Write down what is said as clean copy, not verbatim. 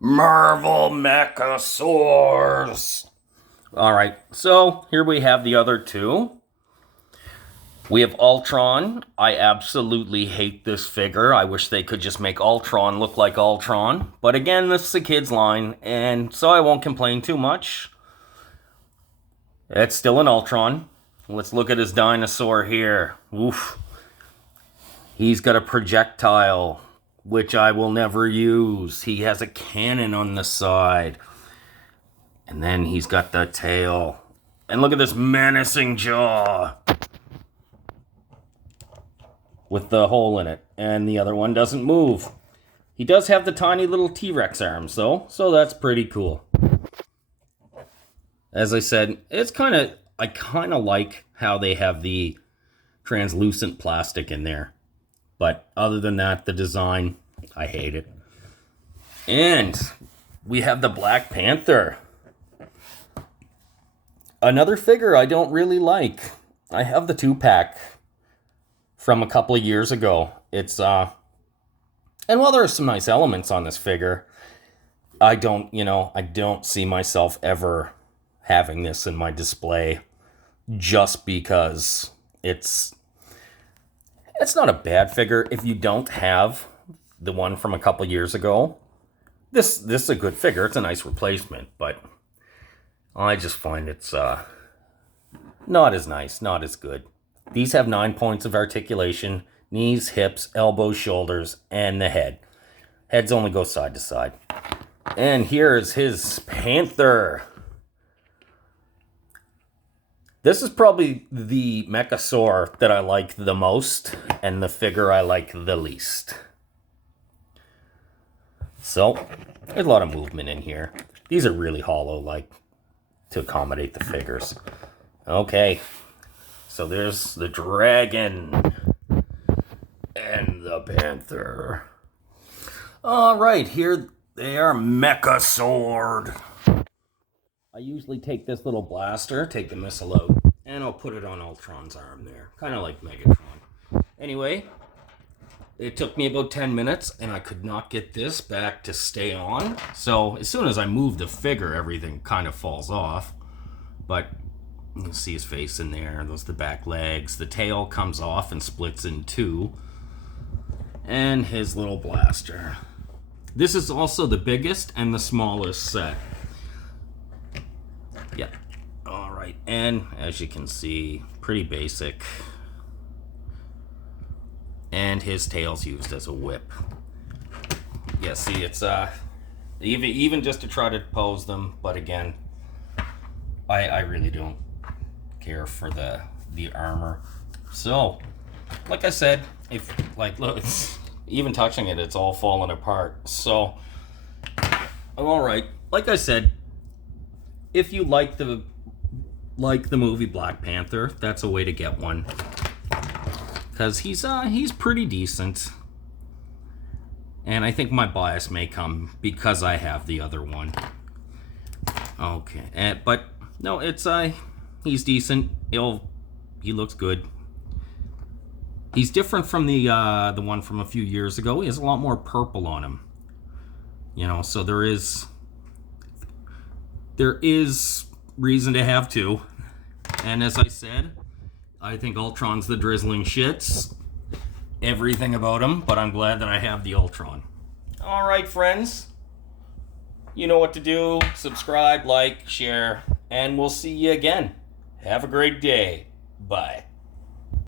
Marvel MECHASAURS. Alright, so here we have the other two. We have Ultron. I absolutely hate this figure. I wish they could just make Ultron look like Ultron. But again, this is a kid's line, and so I won't complain too much. It's still an Ultron. Let's look at his dinosaur here. Oof. He's got a projectile, which I will never use. He has a cannon on the side. And then he's got the tail. And look at this menacing jaw with the hole in it. And the other one doesn't move. He does have the tiny little T-Rex arms, though, so that's pretty cool. As I said, I kind of like how they have the translucent plastic in there. But other than that, the design, I hate it. And we have the Black Panther. Another figure I don't really like. I have the 2-pack from a couple of years ago. And while there are some nice elements on this figure, I don't see myself ever having this in my display just because it's not a bad figure. If you don't have the one from a couple years ago, this is a good figure. It's a nice replacement, but I just find it's not as nice, not as good. These have 9 points of articulation: knees, hips, elbows, shoulders, and the head. Heads only go side to side. And here's his Panther. This is probably the MECHASAUR that I like the most, and the figure I like the least. So, there's a lot of movement in here. These are really hollow, to accommodate the figures. Okay, so there's the dragon and the panther. Alright, here they are, MECHASAURS. I usually take this little blaster, take the missile out, and I'll put it on Ultron's arm there. Kind of like Megatron. Anyway, it took me about 10 minutes, and I could not get this back to stay on. So as soon as I move the figure, everything kind of falls off. But you can see his face in there. Those are the back legs. The tail comes off and splits in two. And his little blaster. This is also the biggest and the smallest set. Yeah. Alright, and as you can see, pretty basic. And his tail's used as a whip. Yeah, see, it's even just to try to pose them, but again, I really don't care for the armor. So, like I said, look, it's, even touching it, it's all falling apart. So, alright, like I said, if you like the movie Black Panther, that's a way to get one. Because he's pretty decent. And I think my bias may come because I have the other one. Okay, but no, he's decent. He looks good. He's different from the one from a few years ago. He has a lot more purple on him. So there is reason to have two. And as I said, I think Ultron's the drizzling shits. Everything about him, but I'm glad that I have the Ultron. Alright, friends. You know what to do. Subscribe, like, share, and we'll see you again. Have a great day. Bye.